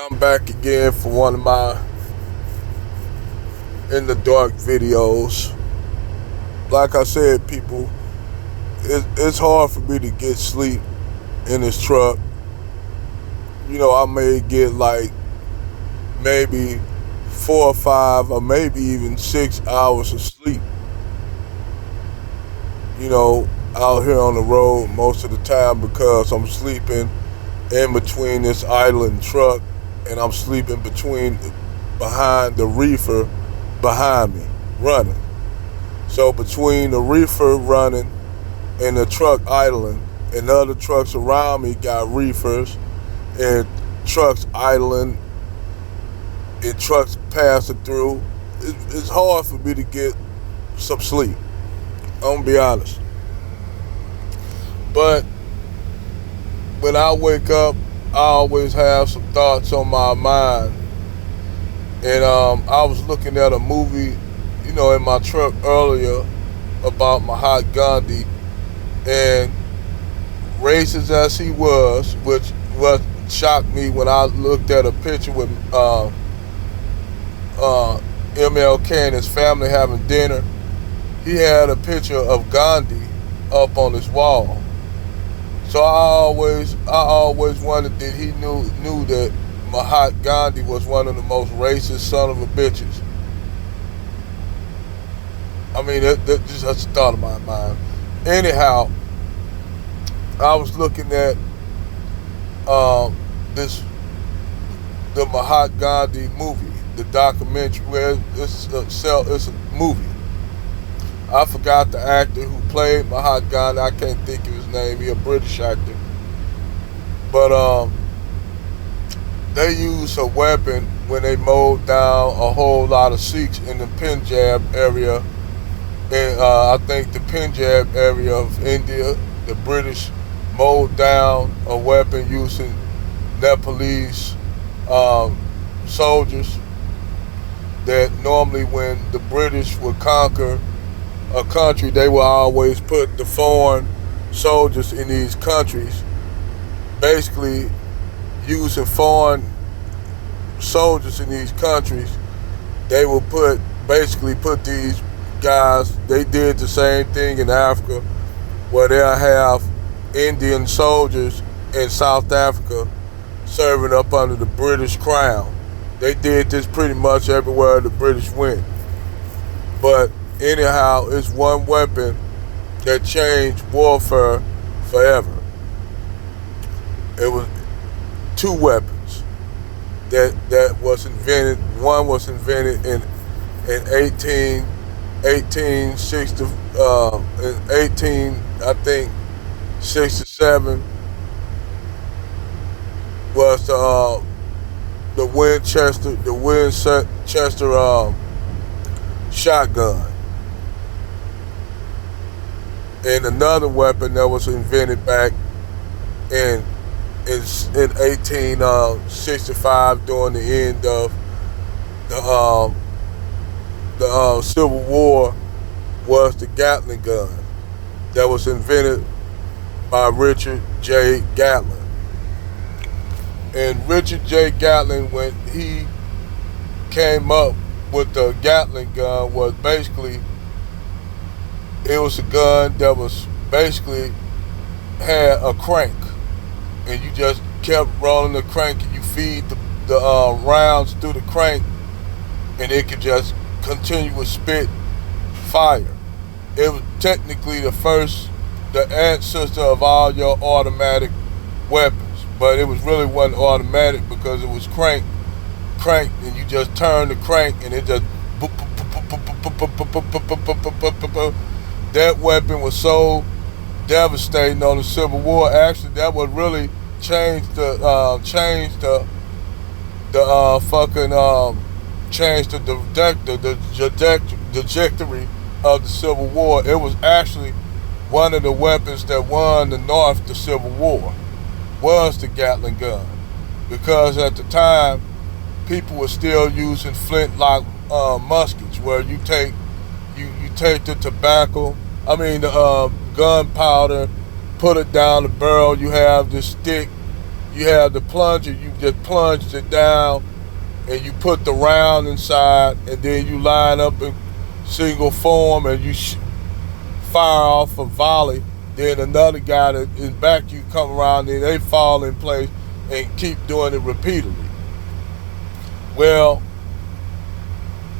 I'm back again for one of my in the dark videos. Like I said, people, it's hard for me to get sleep in this truck. I may get like maybe 4 or 5 or maybe even 6 hours of sleep, out here on the road most of the time because I'm sleeping in between this idling truck and I'm sleeping behind the reefer behind me running. So between the reefer running and the truck idling and the other trucks around me got reefers and trucks idling and trucks passing through, it's hard for me to get some sleep. I'm gonna be honest. But when I wake up, I always have some thoughts on my mind. And I was looking at a movie, in my truck earlier about Mahatma Gandhi, and racist as he was, which what shocked me when I looked at a picture with MLK and his family having dinner. He had a picture of Gandhi up on his wall. So I always wondered that he knew that Mahatma Gandhi was one of the most racist son of a bitches. I mean, that's just a thought of my mind. Anyhow, I was looking at this the Mahatma Gandhi movie, the documentary. Where it's a movie. I forgot the actor who played Mahatma Gandhi. I can't think of his name. He's a British actor. But they used a weapon when they mowed down a whole lot of Sikhs in the Punjab area. And I think the Punjab area of India, the British mowed down a weapon using Nepalese soldiers that normally when the British would conquer a country, they will always put the foreign soldiers in these countries, basically using foreign soldiers in these countries. They will put these guys. They did the same thing in Africa, where they'll have Indian soldiers in South Africa serving up under the British crown. They did this pretty much everywhere the British went. But anyhow, it's one weapon that changed warfare forever. It was two weapons that was invented. One was invented in 1860 in 18 I think 67 was the Winchester shotgun. And another weapon that was invented back in 1865 during the end of the Civil War was the Gatlin gun that was invented by Richard J. Gatlin. And Richard J. Gatlin, when he came up with the Gatlin gun, was basically it was a gun that was basically had a crank, and you just kept rolling the crank, and you feed the rounds through the crank, and it could just continue to spit fire. It was technically the ancestor of all your automatic weapons, but it was really wasn't automatic because it was crank, and you just turn the crank, and it just that weapon was so devastating on the Civil War. Actually, that would really change the trajectory of the Civil War. It was actually one of the weapons that won the North the Civil War was the Gatlin gun, because at the time people were still using flintlock muskets, where you take the tobacco, the gunpowder, put it down the barrel. You have this stick, you have the plunger, you just plunged it down, and you put the round inside, and then you line up in single form, and you fire off a volley. Then another guy that in back you come around, and they fall in place and keep doing it repeatedly. Well,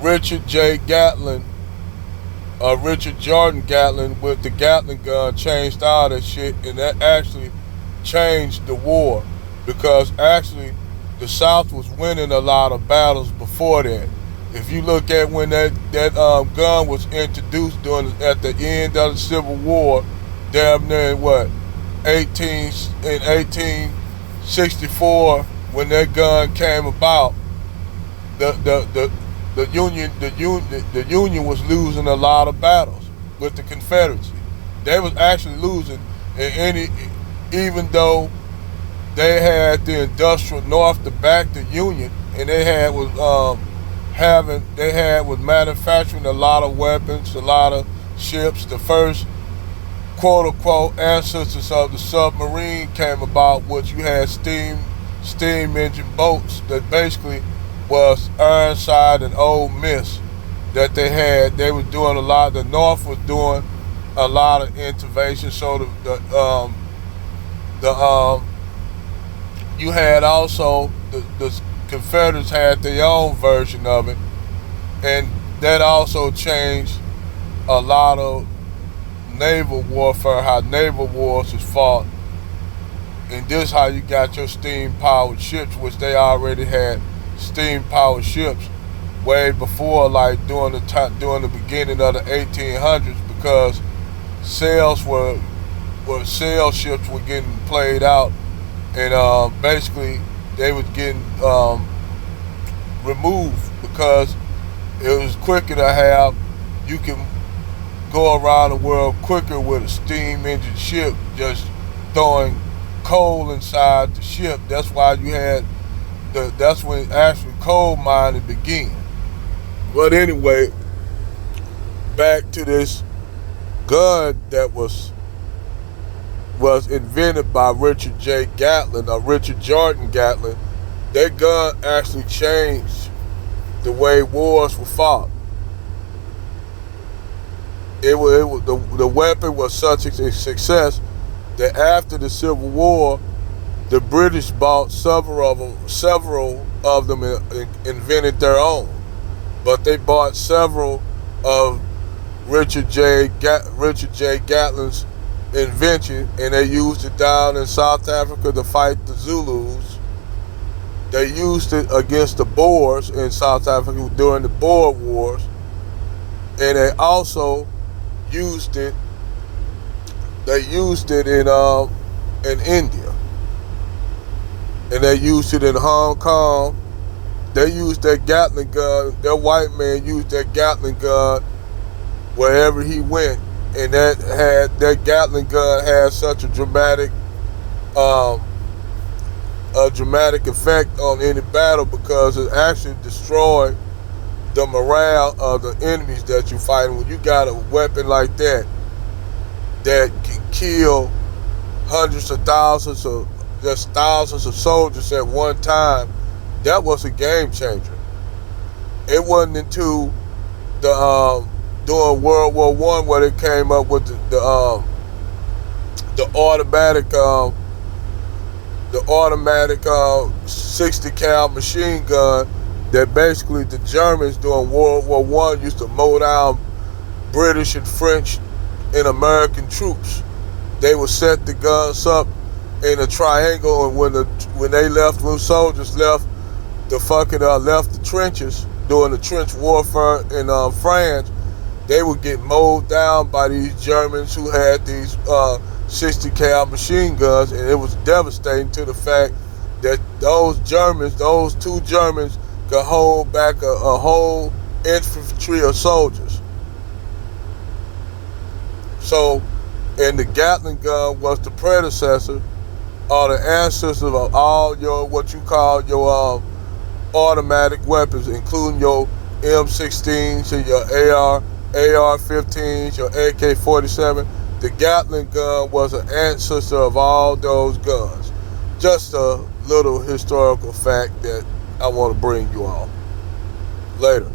Richard J. Gatlin, Richard Jordan Gatlin with the Gatlin gun changed all that shit, and that actually changed the war because actually the South was winning a lot of battles before that. If you look at when that gun was introduced at the end of the Civil War, damn near what 1864 when that gun came about, the Union was losing a lot of battles with the Confederacy. They was actually losing, even though they had the industrial North to back the Union, and they was manufacturing a lot of weapons, a lot of ships. The first quote unquote ancestors of the submarine came about, which you had steam engine boats that basically was Ironside and Old Miss that they had. They were doing a lot. The North was doing a lot of intervention. So you had also the Confederates had their own version of it, and that also changed a lot of naval warfare, how naval wars was fought. And this how you got your steam-powered ships, which they already had steam-powered ships way before, like during the beginning of the 1800s, because sail ships were getting played out, and basically they was getting removed because it was quicker to have. You can go around the world quicker with a steam engine ship, just throwing coal inside the ship. That's why you had that's when actually coal mining began. But anyway, back to this gun that was invented by Richard J. Gatlin, or Richard Jordan Gatlin. That gun actually changed the way wars were fought. The weapon was such a success that after the Civil War, the British bought several of them and invented their own. But they bought several of Richard J. Gatlin's invention, and they used it down in South Africa to fight the Zulus. They used it against the Boers in South Africa during the Boer Wars, and they also used it. They used it in India, and they used it in Hong Kong. They used that Gatlin gun. That white man used that Gatlin gun wherever he went, and that Gatlin gun had such a dramatic effect on any battle because it actually destroyed the morale of the enemies that you fight. When you got a weapon like that can kill hundreds of thousands of soldiers at one time, that was a game changer. It wasn't until during World War I where they came up with the automatic 60 cal machine gun that basically the Germans during World War I used to mow down British and French and American troops. They would set the guns up in a triangle, and when soldiers left the trenches during the trench warfare in France, they would get mowed down by these Germans who had these 60 cal machine guns, and it was devastating to the fact that those two Germans could hold back a whole infantry of soldiers. So, and the Gatlin gun was the predecessor or the ancestor of all your what you call your automatic weapons, including your M16s and your AR-15s, your AK-47. The Gatlin gun was an ancestor of all those guns. Just a little historical fact that I want to bring you all. Later.